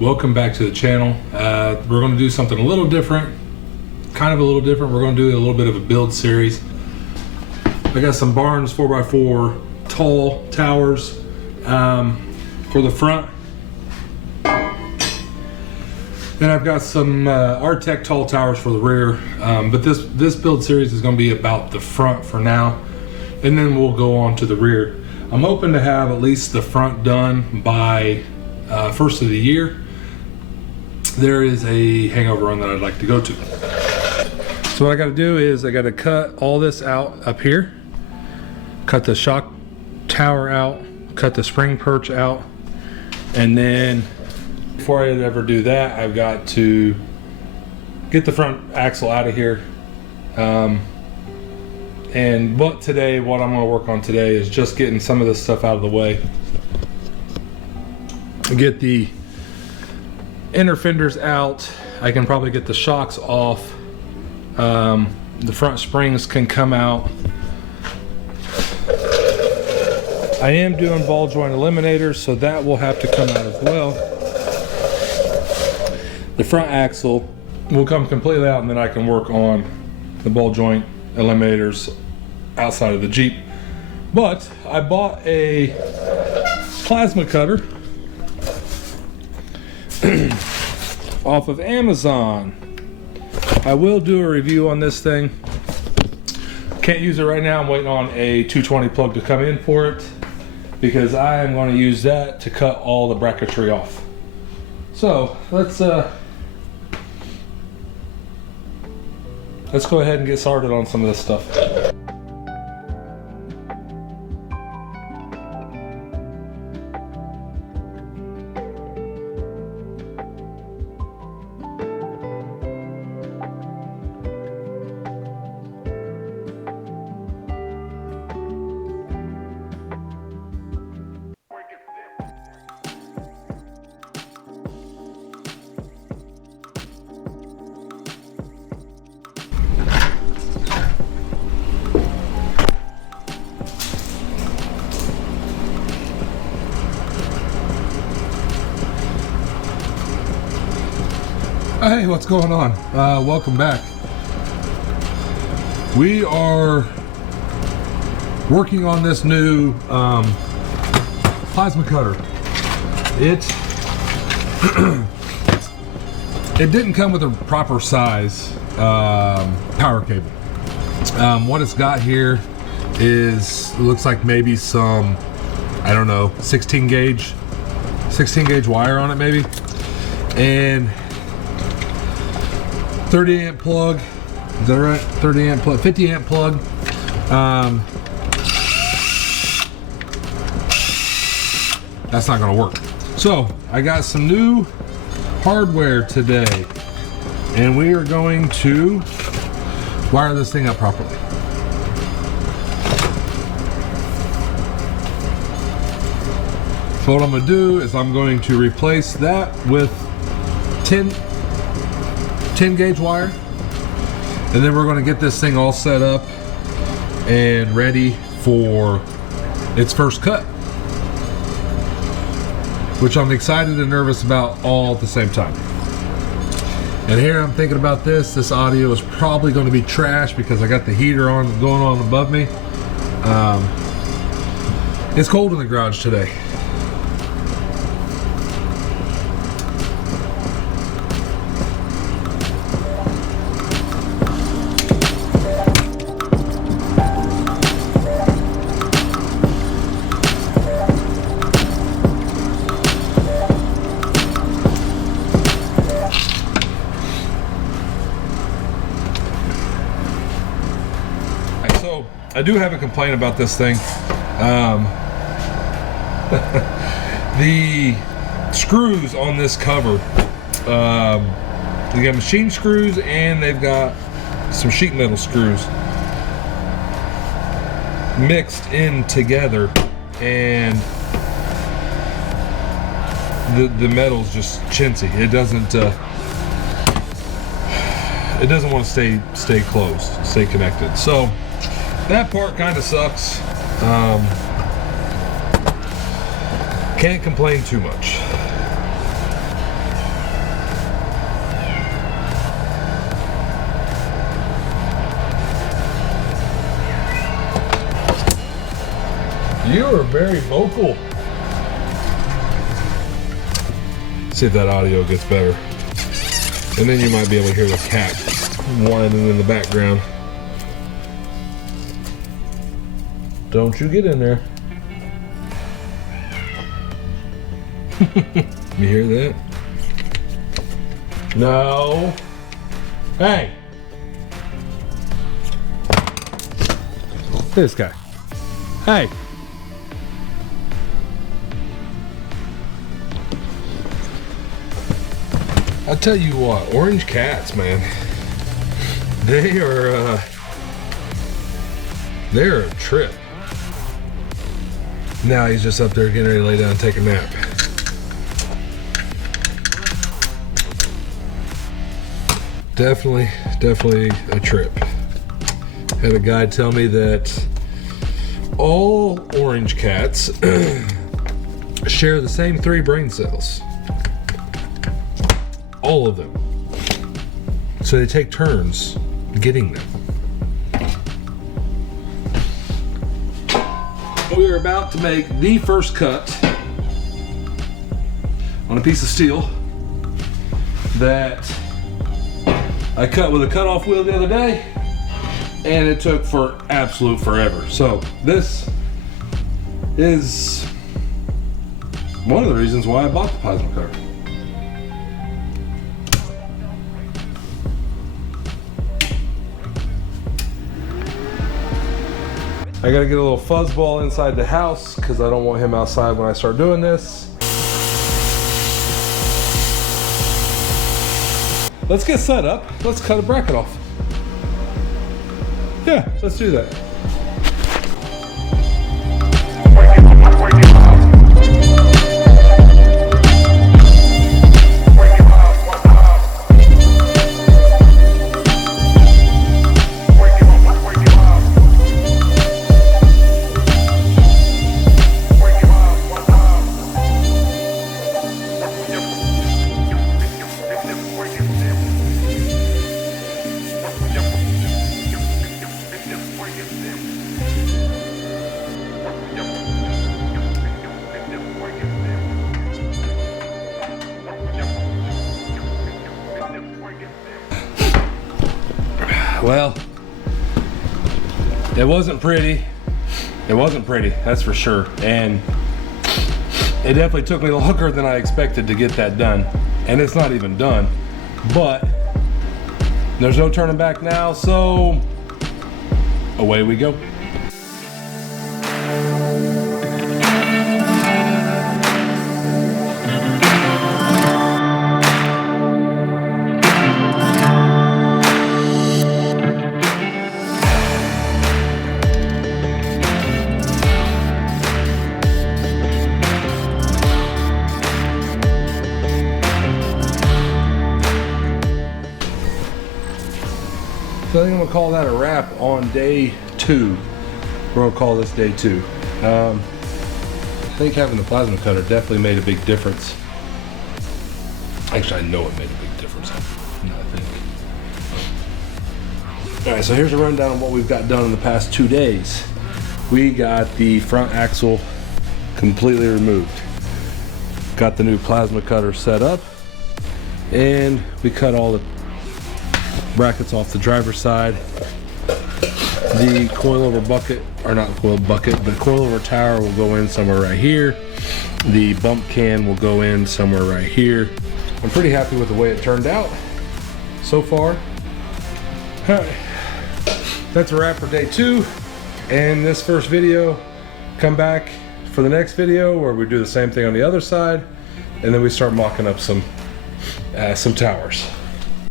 Welcome back to the channel. We're going to do something a little different, We're going to do a little bit of a build series. I got some Barnes 4x4 tall towers for the front. Then I've got some Artec tall towers for the rear, but this build series is going to be about the front for now, and then we'll go on to the rear. I'm hoping to have at least the front done by first of the year. There is a hangover run that I'd like to go to. So what I got to do is I got to cut all this out up here, cut the shock tower out, cut the spring perch out, and then before I ever do that, I've got to get the front axle out of here. What I'm going to work on today is just getting some of this stuff out of the way. Get the inner fenders out. I can probably get the shocks off. The front springs can come out. I am doing ball joint eliminators, so that will have to come out as well. The front axle will come completely out, and then I can work on the ball joint eliminators outside of the Jeep. But I bought a plasma cutter off of Amazon. I will do a review on this thing. Can't use it right now. I'm waiting on a 220 plug to come in for it, because I am going to use that to cut all the bracketry off. So let's go ahead and get started on some of this stuff. Hey, what's going on? Welcome back. We are working on this new plasma cutter. It didn't come with a proper size power cable. What it's got here is, looks like maybe some, I don't know, 16 gauge wire on it maybe, and 30 amp plug. Is that right? 30 amp plug, 50 amp plug. That's not gonna work. So I got some new hardware today, and we are going to wire this thing up properly. So what I'm gonna do is I'm going to replace that with 10 gauge wire, and then we're going to get this thing all set up and ready for its first cut, which I'm excited and nervous about all at the same time. And here I'm thinking about this audio is probably going to be trash because I got the heater going on above me. It's cold in the garage today. I do have a complaint about this thing. The screws on this cover, they got machine screws and they've got some sheet metal screws mixed in together, and the metal's just chintzy. It doesn't want to stay closed, stay connected. So that part kind of sucks. Can't complain too much. You are very vocal. See if that audio gets better. And then you might be able to hear the cat whining in the background. Don't you get in there. You hear that? No. Hey. This guy. Hey. I'll tell you what, orange cats, man. They're a trip. Now he's just up there getting ready to lay down and take a nap. Definitely a trip. Had a guy tell me that all orange cats share the same 3 brain cells. All of them. So they take turns getting them. We are about to make the first cut on a piece of steel that I cut with a cutoff wheel the other day, and it took for absolute forever. So this is one of the reasons why I bought the plasma cutter. I gotta get a little fuzzball inside the house because I don't want him outside when I start doing this. Let's get set up. Let's cut a bracket off. Yeah, let's do that. Well, it wasn't pretty. It wasn't pretty, that's for sure. And it definitely took me longer than I expected to get that done. And it's not even done, but there's no turning back now, so away we go. So I think I'm gonna call that a wrap on day 2. We're gonna call this day 2. I think having the plasma cutter definitely made a big difference. Actually, I know it made a big difference. I think. All right, so here's a rundown of what we've got done in the past 2 days. We got the front axle completely removed. Got the new plasma cutter set up, and we cut all the brackets off the driver's side. The coilover bucket, or not coil bucket, but coilover tower will go in somewhere right here. The bump can will go in somewhere right here. I'm pretty happy with the way it turned out so far. All right, that's a wrap for day 2. And this first video, come back for the next video where we do the same thing on the other side, and then we start mocking up some towers.